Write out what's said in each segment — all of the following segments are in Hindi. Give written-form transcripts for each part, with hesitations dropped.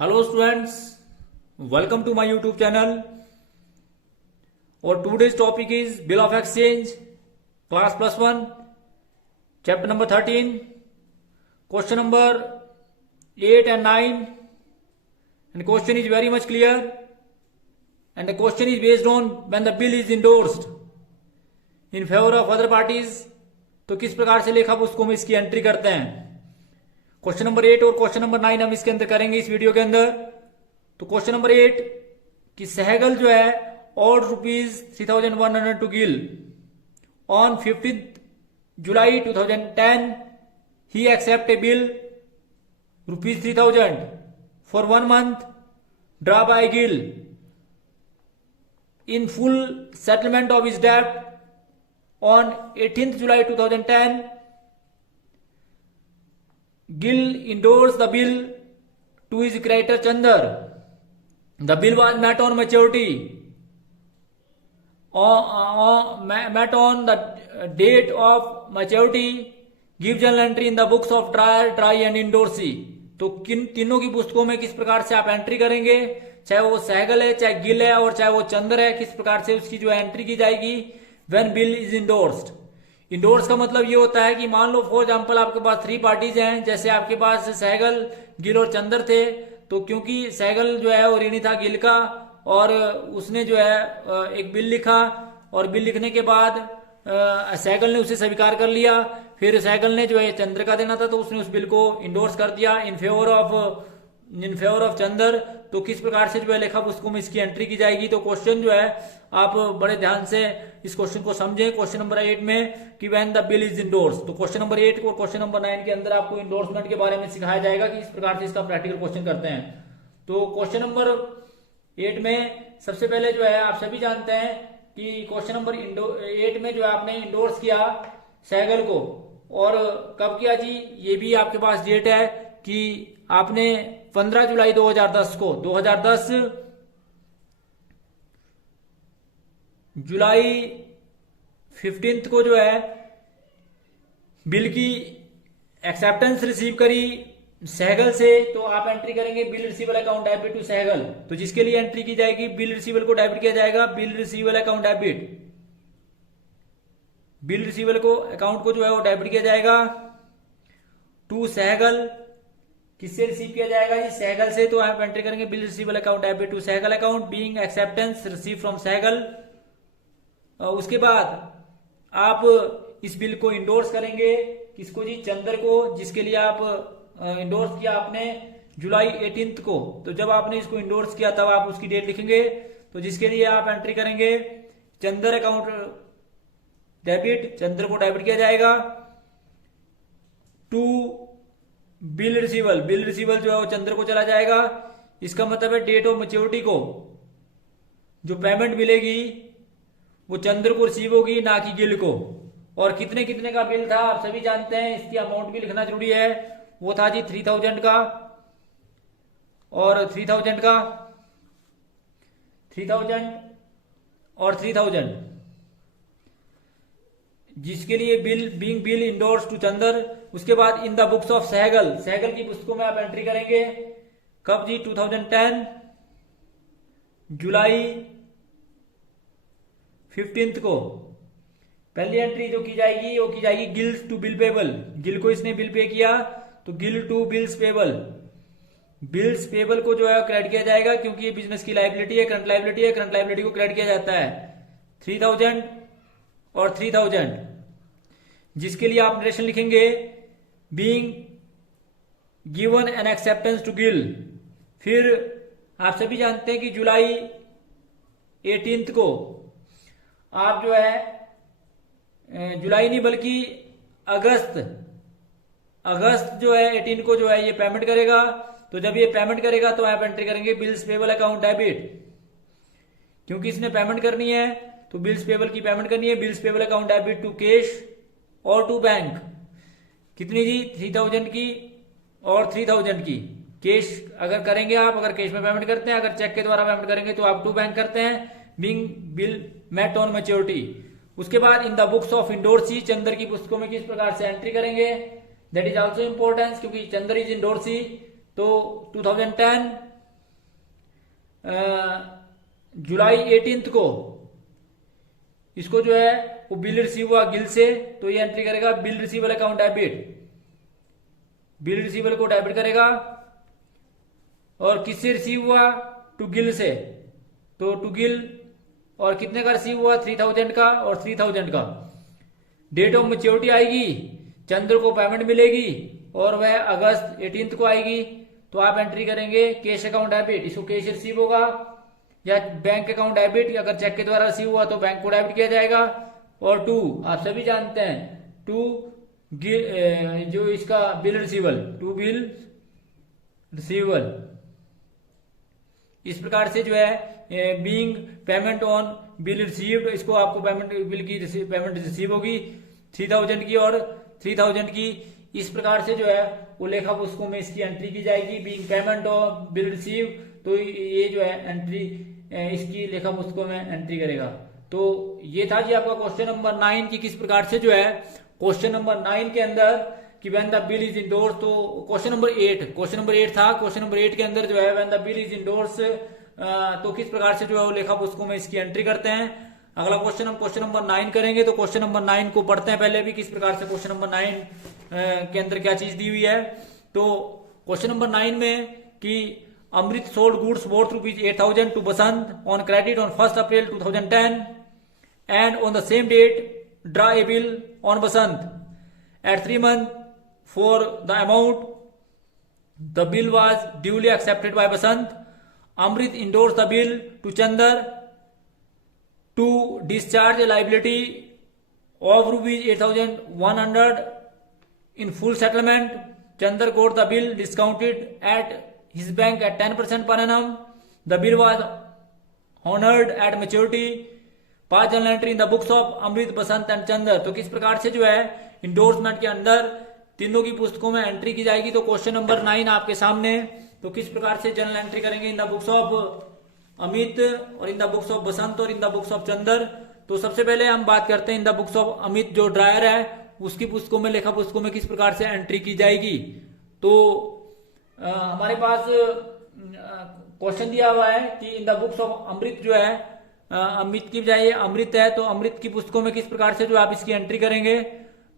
Hello students, welcome to my YouTube channel. Our today's topic is Bill of Exchange, class plus 1, chapter number 13, question number 8 and 9. And question is very much clear. And the question is based on when the bill is endorsed in favor of other parties. तो किस प्रकार से लेखा पुस्तकों में इसकी एंट्री करते हैं. क्वेश्चन नंबर 8 और क्वेश्चन नंबर 9 हम इसके अंदर करेंगे इस वीडियो के अंदर. तो क्वेश्चन नंबर 8 कि सहगल जो है owed ₹3,100 to Gill on 15th July 2010 ही accept a bill ₹3,000 for 1 month draw by Gill in full settlement of his debt on 18th July 2010. Gill endorsed the bill to his creditor Chandar. The bill was met on maturity. Met on the date of maturity. Give journal entry in the books of try and endorsee. तो किन तीनों की पुस्तकों में किस प्रकार से आप एंट्री करेंगे, चाहे वो सहगल है, चाहे गिल है और चाहे वो चंद्र है, किस प्रकार से उसकी जो है एंट्री की जाएगी when bill is endorsed. Endorse का मतलब ये होता है कि मान लो फॉर एग्जांपल आपके पास 3 पार्टीज हैं, जैसे आपके पास सहगल, गिल और चंद्र थे. तो क्योंकि सहगल जो है वो ऋणी था गिल का और उसने जो है एक बिल लिखा और बिल लिखने के बाद सहगल ने उसे स्वीकार कर लिया. फिर सहगल ने जो है चंद्र का देना था तो उसने उस बिल को इंडोर्स कर दिया इन फेवर ऑफ चंद्र. तो किस प्रकार से जो है लेखा पुस्तकों में इसकी एंट्री की जाएगी. तो क्वेश्चन जो है आप बड़े ध्यान से इस क्वेश्चन को समझें. क्वेश्चन नंबर 8 में कि when the bill is endorse. तो क्वेश्चन नंबर 8 और क्वेश्चन नंबर 9 के अंदर आपको इंडोर्समेंट के बारे में सिखाया जाएगा कि इस प्रकार से इसका प्रैक्टिकल क्वेश्चन करते हैं. तो क्वेश्चन नंबर 8 में सबसे पहले जो है आप सभी जानते हैं कि क्वेश्चन नंबर 8 में जो है आपने इंडोर्स किया सहगल को और कब किया जी, ये भी आपके पास डेट है कि आपने 15 जुलाई 2010 को 2010 जुलाई 15 को जो है बिल की एक्सेप्टेंस रिसीव करी सहगल से. तो आप एंट्री करेंगे bill receivable account debit to Sehgal. तो जिसके लिए एंट्री की जाएगी बिल रिसीवल को डेबिट किया जाएगा bill receivable account debit. Bill रिसीवल को अकाउंट को जो है वो डेबिट किया जाएगा टू सहगल. किससे रिसीव किया जाएगा जी, सहगल से. तो आप एंट्री करेंगे bill receivable account debit to Sehgal account being acceptance receive from Sehgal. उसके बाद आप इस बिल को इंडोर्स करेंगे किसको जी, चंद्र को, जिसके लिए आप इंडोर्स किया आपने जुलाई 18 को. तो जब आपने इसको इंडोर्स किया तब आप उसकी डेट लिखेंगे. तो जिसके लिए आप एंट्री करेंगे चंद्र अकाउंट डेबिट, चंद्र को डेबिट किया जाएगा to bill receivable. Bill receivable जो है वो चंद्र को चला जाएगा. इसका मतलब है डेट ऑफ मैच्योरिटी को जो पेमेंट मिलेगी वो चंद्र को रिसीव होगी ना कि गिल को. और कितने कितने का बिल था आप सभी जानते हैं, इसकी अमाउंट भी लिखना जरूरी है. वो था जी 3000 का और 3000 का, 3000 और 3000, जिसके लिए बिल इंडोर्स टू चंद्र. उसके बाद in the books of Sehgal, Sehgal की पुस्तकों में आप एंट्री करेंगे कब जी, 2010 जुलाई 15 को. पहली एंट्री जो की जाएगी वो की जाएगी Gill to bill payable. Gill को इसने बिल पे किया तो Gill to bills payable. Bills payable को जो है क्रेडिट किया जाएगा क्योंकि ये बिजनेस की लाइबिलिटी है, करंट लाइबिलिटी है. करंट लाइबिलिटी को क्रेडिट किया जाता है 3000 और 3000, जिसके लिए आप नरेशन लिखेंगे being given an acceptance to Gill. फिर आप सभी जानते हैं कि जुलाई 18 को आप जो है जुलाई नहीं बल्कि अगस्त जो है 18 को जो है ये पेमेंट करेगा. तो जब ये पेमेंट करेगा तो आप एंट्री करेंगे बिल्स पेबल अकाउंट डेबिट, क्योंकि इसने पेमेंट करनी है तो बिल्स पेबल की पेमेंट करनी है. Bills payable account debit to cash और टू बैंक. कितनी जी, 3000 की और 3000 की. कैश अगर करेंगे आप, अगर कैश में पेमेंट करते हैं, अगर चेक के द्वारा पेमेंट करेंगे तो आप टू बैंक करते हैं being bill met on maturity. उसके बाद in the books of endorsee, Chandra की पुस्तकों में किस प्रकार से एंट्री करेंगे, दैट इज ऑल्सो इंपॉर्टेंस क्योंकि चंद्र इज इंडोर्सी. तो 2010 जुलाई 18 को इसको जो है वो बिल रिसीव हुआ गिल से, तो ये एंट्री करेगा bill receivable account debit, bill रिसीवल को डेबिट करेगा। और किससे रिसीव हुआ? टू गिल से, तो टू गिल, और कितने का रिसीव हुआ? 3000 का और 3000 का। डेट ऑफ मैच्योरिटी आएगी, चंद्र को पेमेंट मिलेगी और वह अगस्त 18 को आएगी। तो आप एंट्री करेंगे कैश अकाउंट डेबिट, इसको कैश रिसीव होगा, या बैंक अकाउंट डेबिट, अगर चेक के द्वारा रिसीव हुआ तो बैंक को डेबिट किया जाएगा। और टू, आप सभी जानते हैं, टू जो इसका bill receivable, to bill receivable, इस प्रकार से जो है being payment on bill received, इसको आपको पेमेंट बिल की पेमेंट रिसीव होगी 3000 की और 3000 की। इस प्रकार से जो है वो लेखा पुस्तकों में इसकी एंट्री की जाएगी, being payment on bill receive. तो ये जो है एंट्री इसकी लेखा पुस्तकों में एंट्री करेगा। तो ये था जी आपका क्वेश्चन नंबर 9 की किस प्रकार से जो है क्वेश्चन नंबर 9 के अंदर कि when the bill is endorse. तो क्वेश्चन नंबर 8 था। क्वेश्चन नंबर 8 के अंदर जो है when the bill is endorse, तो किस प्रकार से जो है वो लेखा पुस्तकों में इसकी एंट्री करते हैं। अगला क्वेश्चन हम क्वेश्चन नंबर 9 करेंगे। तो क्वेश्चन नंबर 9 को पढ़ते हैं पहले भी, किस प्रकार से क्वेश्चन नंबर 9 के अंदर क्या चीज दी हुई है। तो क्वेश्चन नंबर 9 में कि Amrit sold goods worth ₹8,000 to Basant on credit on 1 April 2010 and on the same date draw a bill on Basant at 3 months for the amount. The bill was duly accepted by Basant. Amrit endorsed the bill to Chandar to discharge a liability of ₹8,100 in full settlement. Chandar got the bill discounted at his bank at 10% per annum. The bill was honored at maturity. 5 journal entry in the books of Amrit, Basant and Chandar. तो किस प्रकार से जो है इंडोर्समेंट के अंदर तीनों की पुस्तकों में एंट्री की जाएगी। तो क्वेश्चन नंबर 9 आपके सामने। तो किस प्रकार से जर्नल एंट्री करेंगे in the books of Amit और in the books of Basant और in the books of Chander. तो सबसे पहले हम बात करते हैं in the books of Amit, जो ड्रायर है उसकी पुस्तकों में, लेखा पुस्तकों में किस प्रकार से एंट्री की जाएगी। तो हमारे पास क्वेश्चन दिया हुआ है कि इन द बुक्स ऑफ अमृत जो है, अमित की बजाय अमृत है, तो अमृत की पुस्तकों में किस प्रकार से जो आप इसकी एंट्री करेंगे।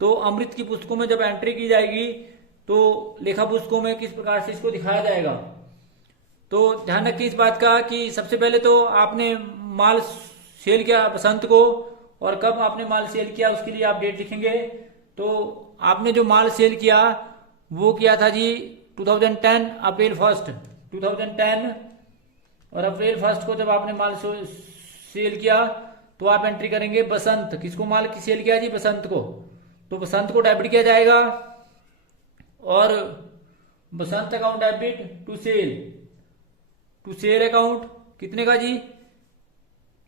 तो अमृत की पुस्तकों में जब एंट्री की जाएगी तो लेखा पुस्तकों में किस प्रकार से इसको दिखाया जाएगा। तो ध्यान रखिए इस बात का कि सबसे पहले तो आपने माल सेल किया बसंत को, और कब आपने माल सेल किया उसके लिए आप डेट लिखेंगे। तो आपने जो माल सेल किया वो किया था जी 2010 अप्रैल 1 2010, और अप्रैल 1 को जब आपने माल सेल किया तो आप एंट्री करेंगे बसंत। किसको माल की सेल किया जी? बसंत को। तो बसंत को डेबिट किया जाएगा और Basant account debit to sale account कितने का जी?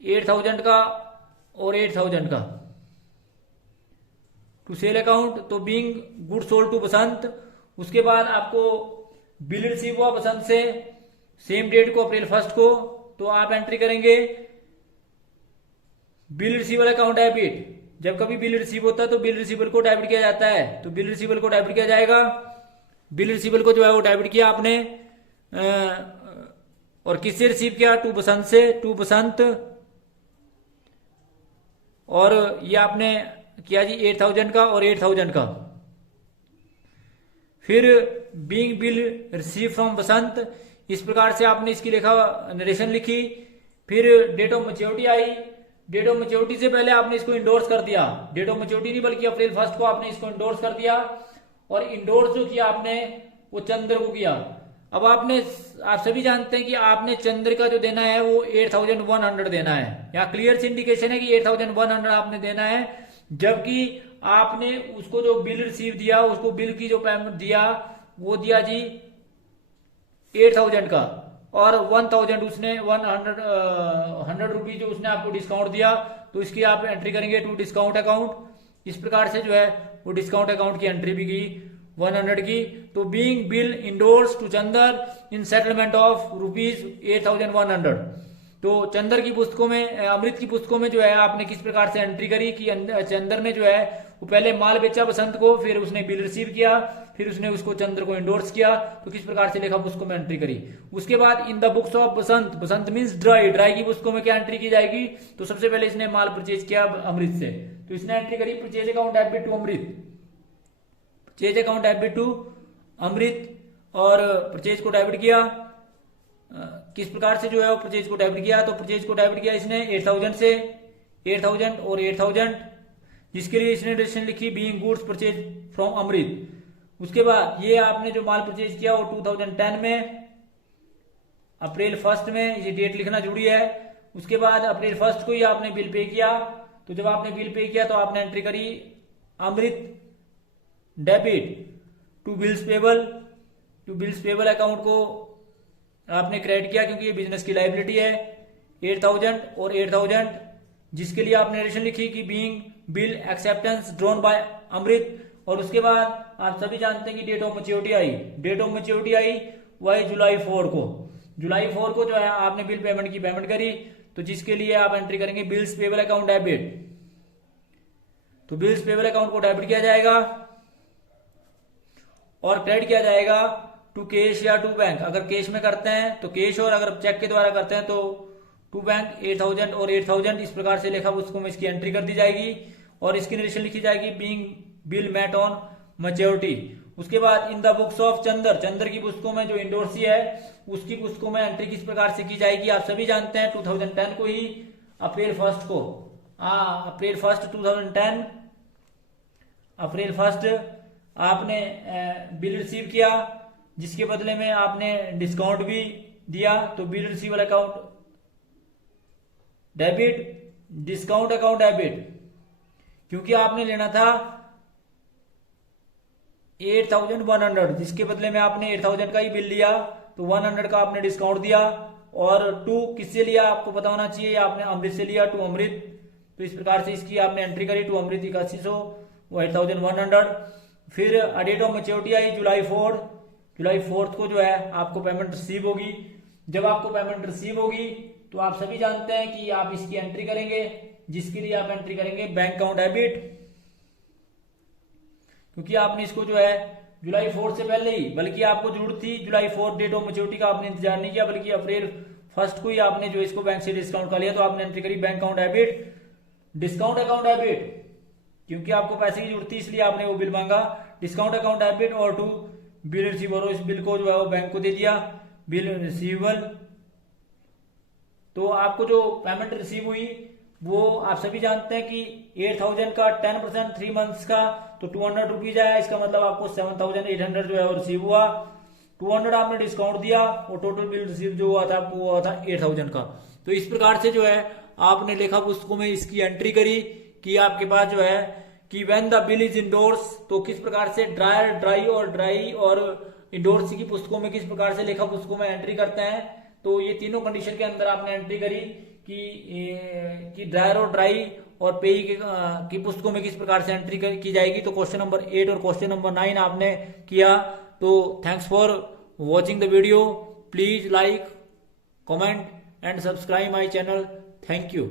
8,000 का और 8,000 का टू सेल अकाउंट। तो being good sold to Basant. उसके बाद आपको बिल रिसीव हुआ बसंत से सेम डेट को, अप्रैल 1 को। तो आप एंट्री करेंगे बिल रिसीवल अकाउंट डेबिट। जब कभी बिल रिसीव होता है तो बिल रिसीवल को डेबिट किया जाता है, तो बिल रिसीवल को डेबिट किया जाएगा। बिल रिसीवल को जो है वो डेबिट किया आपने, और किससे रिसीव किया? टू बसंत से, टू बसंत। और ये आपने किया जी 8,000 का और 8,000 का। फिर being bill receive from Basant, इस प्रकार से आपने इसकी लेखा नरेशन लिखी। फिर डेट ऑफ मैच्योरिटी आई। डेट ऑफ मैच्योरिटी से पहले आपने इसको इंडोर्स कर दिया, डेट ऑफ मैच्योरिटी नहीं बल्कि अप्रैल 1 को आपने इसको इंडोर्स कर दिया, और इंडोर्स जो किया आपने वो चंद्र को किया। अब आप सभी जानते हैं कि आपने चंद्र का जो देना है वो 8,100 देना है। यहाँ क्लियर सी इंडिकेशन है कि 8,100 आपने देना है, जबकि आपने उसको जो बिल रिसीव दिया, उसको बिल की जो पेमेंट दिया वो दिया जी 8,000 का, और 1,000 उसने 100 रुपीज जो उसने आपको डिस्काउंट दिया। तो इसकी आप एंट्री करेंगे टू डिस्काउंट अकाउंट। इस प्रकार से जो है वो डिस्काउंट अकाउंट की एंट्री भी की 100 की। तो being bill endorse to Chander in settlement of ₹8,100। तो चंदर की पुस्तकों में, अमृत की पुस्तकों में जो है आपने किस प्रकार से एंट्री करी कि चंदर ने जो है वो पहले माल बेचा बसंत को, फिर उसने बिल रिसीव किया, फिर उसने उसको चंद्र को इंडोर्स किया, तो किस प्रकार से लेखा पुस्तकों में एंट्री करी। उसके बाद in the books of Basant, Basant means dry, dry की पुस्तकों में क्या एंट्री की जाएगी, तो सबसे पहले इसने माल परचेज किया अमृत से, तो इसने एंट्री करी purchase account debit to Amrit, purchase account debit to Amrit, और परचेज को डेबिट किया। किस प्रकार से जो है वो परचेज को डेबिट किया, तो परचेज को डेबिट किया इसने 8000 से, 8000 और 8000, जिसके लिए इसने डिरेक्शन लिखी बीइंग गुड्स परचेज फ्रॉम अमृत। उसके बाद ये आपने जो माल परचेज किया वो 2010 में अप्रैल 1 में, ये डेट लिखना जरूरी है। उसके बाद अप्रैल 1 को ही आपने बिल पे किया, तो जब आपने बिल पे किया तो आपने एंट्री करी Amrit debit to bills payable, to bills payable account को आपने क्रेडिट किया क्योंकि ये बिजनेस की लाइबिलिटी है 8000 और 8000, जिसके लिए आपने नरेशन लिखी कि being bill acceptance drawn by Amrit. और उसके बाद आप सभी जानते हैं कि डेट ऑफ मैच्योरिटी आई, डेट ऑफ मैच्योरिटी आई वही जुलाई 4 को, जुलाई 4 को जो है आपने बिल पेमेंट की पेमेंट करी, तो जिसके लिए आप एंट्री करेंगे बिल्स पेबल अकाउंट डेबिट, तो बिल्स पेबल अकाउंट को डेबिट किया जाएगा और क्रेडिट किया जाएगा टू कैश या टू बैंक। अगर कैश में करते हैं तो कैश, और अगर चेक के द्वारा करते हैं तो टू बैंक 8000 और 8000, इस प्रकार से लेखा पुस्तकों में इसकी एंट्री कर दी जाएगी और इसकी नरेशन लिखी जाएगी being bill met on maturity. उसके बाद in the books of Chandra, Chandra की पुस्तकों में जो इंडोर्सी है उसकी पुस्तकों में एंट्री किस प्रकार से की जाएगी, आप सभी जानते हैं 2010 को ही अप्रैल 1 को, अप्रैल 1 2010, अप्रैल 1 आपने बिल रिसीव किया, जिसके बदले में आपने डिस्काउंट भी दिया, तो bill receivable account debit, discount account debit, क्योंकि आपने लेना था 8100, जिसके बदले में आपने 8000 का ही बिल लिया, तो 100 का आपने डिस्काउंट दिया। और टू किससे लिया आपको पता होना चाहिए, आपने अमृत से लिया, टू अमृत, तो इस प्रकार से इसकी आपने एंट्री करी टू अमृत 8100, 8100। फिर डेट ऑफ मैच्योरिटी आई जुलाई 4, जुलाई 4 को जो है आपको पेमेंट रिसीव होगी। जब आपको पेमेंट रिसीव होगी तो आप सभी जानते हैं कि आप इसकी एंट्री करेंगे, जिसके लिए आप एंट्री करेंगे बैंक अकाउंट डेबिट, क्योंकि आपने इसको जो है जुलाई 4 से पहले ही, बल्कि आपको जरूरत थी जुलाई 4 डेट ऑफ मैच्योरिटी का आपने इंतजार नहीं किया, बल्कि अप्रैल 1 को ही आपने जो इसको बैंक से डिस्काउंट कर लिया, तो आपने एंट्री करी bank account debit, discount account debit, क्योंकि आपको पैसे की जरूरत थी इसलिए आपने वो बिल मांगा, डिस्काउंट अकाउंट डेबिट, और टू बिल रिसीवर, इस बिल को जो है वो बैंक को दे दिया, बिल रिसीवेबल। तो आपको जो पेमेंट रिसीव हुई वो आप सभी जानते हैं कि 8000 का 10% 3 मंथ्स का तो 200 रुपीज आया, इसका मतलब आपको 7800 जो है वो रिसीव हुआ, 200 आपने डिस्काउंट दिया और टोटल बिल रिसीव जो हुआ था आपको हुआ था 8000 का। तो इस प्रकार से जो है आपने लेखा पुस्तकों में इसकी एंट्री करी कि आपके पास जो है कि when the bill is endorse, तो किस प्रकार से ड्रायर, ड्राई और इंडोर्स की पुस्तकों में किस प्रकार से लेखा पुस्तकों में एंट्री करते हैं। तो ये तीनों कंडीशन के अंदर आपने एंट्री करी कि ड्रायर और ड्राई और पेई की पुस्तकों में किस प्रकार से एंट्री की जाएगी। तो क्वेश्चन नंबर 8 और क्वेश्चन नंबर 9 आपने किया। तो thanks for watching the video, please like, comment and subscribe my channel. Thank you.